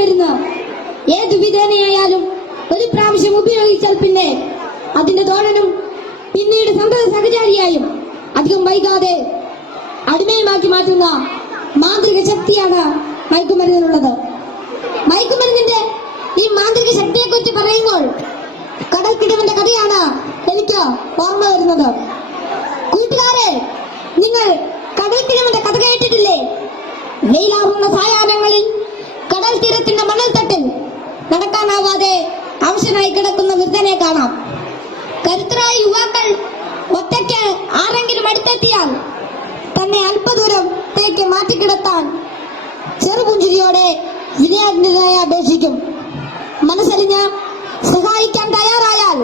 വരുന്ന ഏത് വിധേനയായാലും ഒരു പ്രാവശ്യം ഉപയോഗിച്ചാൽ പിന്നെ അതിന്റെ തോഴനും പിന്നീട് സന്തത സഹചാരിയായും അധികം വൈകാതെ അടിമയുമാക്കി മാറ്റുന്ന മാന്ത്രിക ശക്തിയാണ് മയക്കുമരുന്നിനുള്ളത്. മയക്കുമരുന്നിന്റെ ഈ മാന്ത്രിക ശക്തിയെ കുറിച്ച് പറയുമ്പോൾ കടൽക്കിടവിന്റെ കഥയാണ് നടക്കാനാവാതെ അവശനായി കിടക്കുന്ന വൃദ്ധനെ കാണാം. കരുത്തരായ യുവാക്കൾ ഒറ്റയ്ക്ക് ആരെങ്കിലും അടുത്തെത്തിയാൽ തന്നെ അല്പദൂരം അല്പദൂരത്തേക്ക് മാറ്റിക്കിടത്താൻ ചെറുപുഞ്ചിരിയോടെ വിനയാജ്ഞനായി അപേക്ഷിക്കും. മനസ്സലിഞ്ഞ് സഹായിക്കാൻ തയ്യാറായാൽ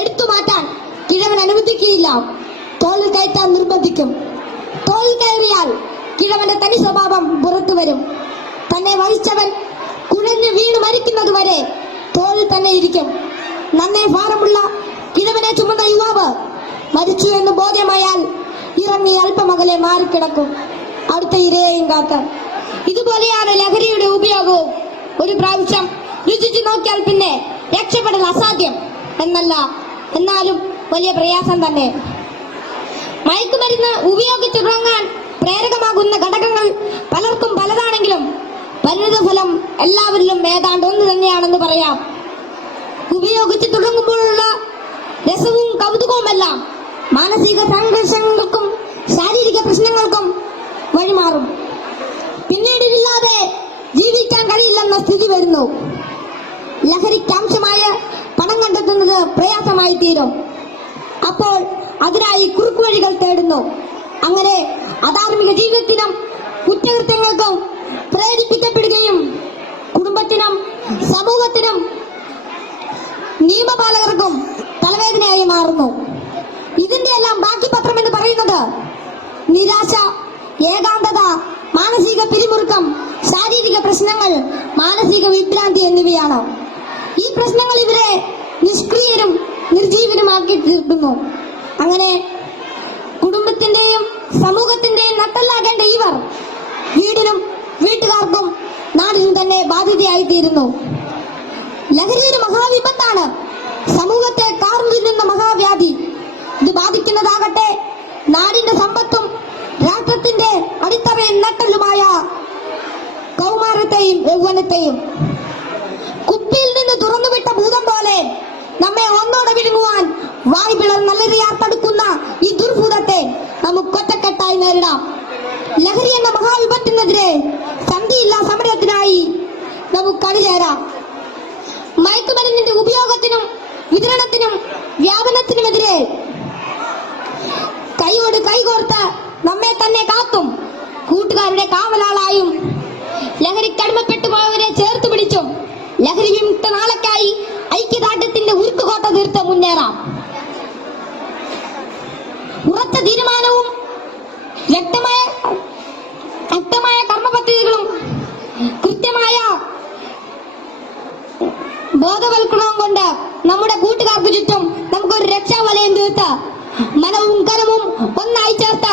എടുത്തു മാറ്റാൻ കിഴവൻ അനുവദിക്കുകയില്ല. തോളിൽ കയറ്റാൻ നിർബന്ധിക്കും. തോളിൽ കയറിയാൽ കിഴവന്റെ തനി സ്വഭാവം പുറത്തു വരും. തന്നെ വഹിച്ചവൻ കുഴഞ്ഞു വീണ് മരിക്കുന്നത് വരെ തോളിൽ തന്നെ ഇരിക്കും. നന്നേ ഭാരമുള്ള കിഴവനെ ചുമന്ന യുവാവ് മരിച്ചു എന്ന് ബോധ്യമായാൽ ഇറങ്ങി അല്പമകലെ മാറിക്കിടക്കും. അടുത്ത ഇരയെയും കാക്കാൻ ഇതുപോലെയാണ് ലഹരിയുടെ ഉപയോഗവും. ഒരു പ്രാവശ്യം രുചിച്ചു നോക്കിയാൽ പിന്നെ രക്ഷപ്പെടൽ അസാധ്യം എന്നല്ല. എന്നാലും വലിയ പ്രയാസം തന്നെ. മയക്കുമരുന്ന് ഉപയോഗിച്ചുറങ്ങാൻ പ്രേരകമാകുന്ന ഘടകങ്ങൾ പലർക്കും പലതാണെങ്കിലും എല്ലാവരിലും ഏതാണ്ട് ഒന്ന് തന്നെയാണെന്ന് പറയാം. ഉപയോഗിച്ച് തുടങ്ങുമ്പോഴുള്ള രസവും കൗതുകവുമെല്ലാം മാനസിക സംഘർഷങ്ങൾക്കും ശാരീരിക പ്രശ്നങ്ങൾക്കും വഴിമാറും. പിന്നീട് ഇല്ലാതെ ജീവിക്കാൻ കഴിയില്ലെന്ന സ്ഥിതി വരുന്നു. ലഹരിക്കാംശമായ പണം കണ്ടെത്തുന്നത് പ്രയാസമായി തീരും. അപ്പോൾ അതിനായി കുറുക്കുവഴികൾ തേടുന്നു. അങ്ങനെ അധാർമിക ജീവിതത്തിനും കുറ്റകൃത്യങ്ങൾക്കും പ്രേരിപ്പിക്കപ്പെടുകയും കുടുംബത്തിനും സമൂഹത്തിനും നിയമപാലകർക്കും തലവേദനയായി മാറുന്നു. ഇതിന്റെ എല്ലാം ബാക്കി പത്രം എന്ന് പറയുന്നത് നിരാശ ഏകാന്തത മാനസിക പിരിമുറുക്കം ശാരീരിക പ്രശ്നങ്ങൾ മാനസിക വിഭ്രാന്തി എന്നിവയാണ്. ഈ പ്രശ്നങ്ങൾ ഇവരെ നിഷ്ക്രിയരും നിർജീവനുമാക്കി തീർക്കുന്നു. അങ്ങനെ കുടുംബത്തിന്റെയും സമൂഹത്തിന്റെയും നട്ടല്ലാകേണ്ട ഇവർ തീരുന്നു ലഹരി ഒരു മഹാവിപത്താണ്. സമൂഹത്തെ കാർന്നിരുന്ന മഹാവ്യാധി. ഇത് ബാധിക്കുന്നതാകട്ടെ നാടിന്റെ സമ്പത്തും രാഷ്ട്രത്തിന്റെ അടിത്തറയും നട്ടലുമായ കൗമാരത്തെയും യൗവനത്തെയും. കുപ്പിയിൽ നിന്ന് തുറന്നുവിട്ട ഭൂതം പോലെ നമ്മെ ഒന്നോടെ വിഴുങ്ങുവാൻ വായ് പിളർ ഈ ദുർഭൂതത്തെ നമുക്ക് ഒറ്റക്കെട്ടായി നേരിടാം. ലഹരി എന്ന മഹാവിപത്തിനെതിരെ അണിചേരാം മയക്കുമരുന്നിന്റെ ഉപയോഗത്തിനും വിതരണത്തിനും വ്യാപനത്തിനുമെതിരെ കൈയോട് കൈകോർത്ത് നമ്മെ തന്നെ കാത്തും. കൂട്ടുകാരുടെ കാവലാളായും ലഹരിക്കടിമപ്പെട്ടു ബോധവൽക്കരണവും കൊണ്ട് നമ്മുടെ കൂട്ടുകാർക്ക് ചുറ്റും നമുക്കൊരു രക്ഷാവലയം തീർത്ത് മനവും കരവും ഒന്നായി ചേർത്ത്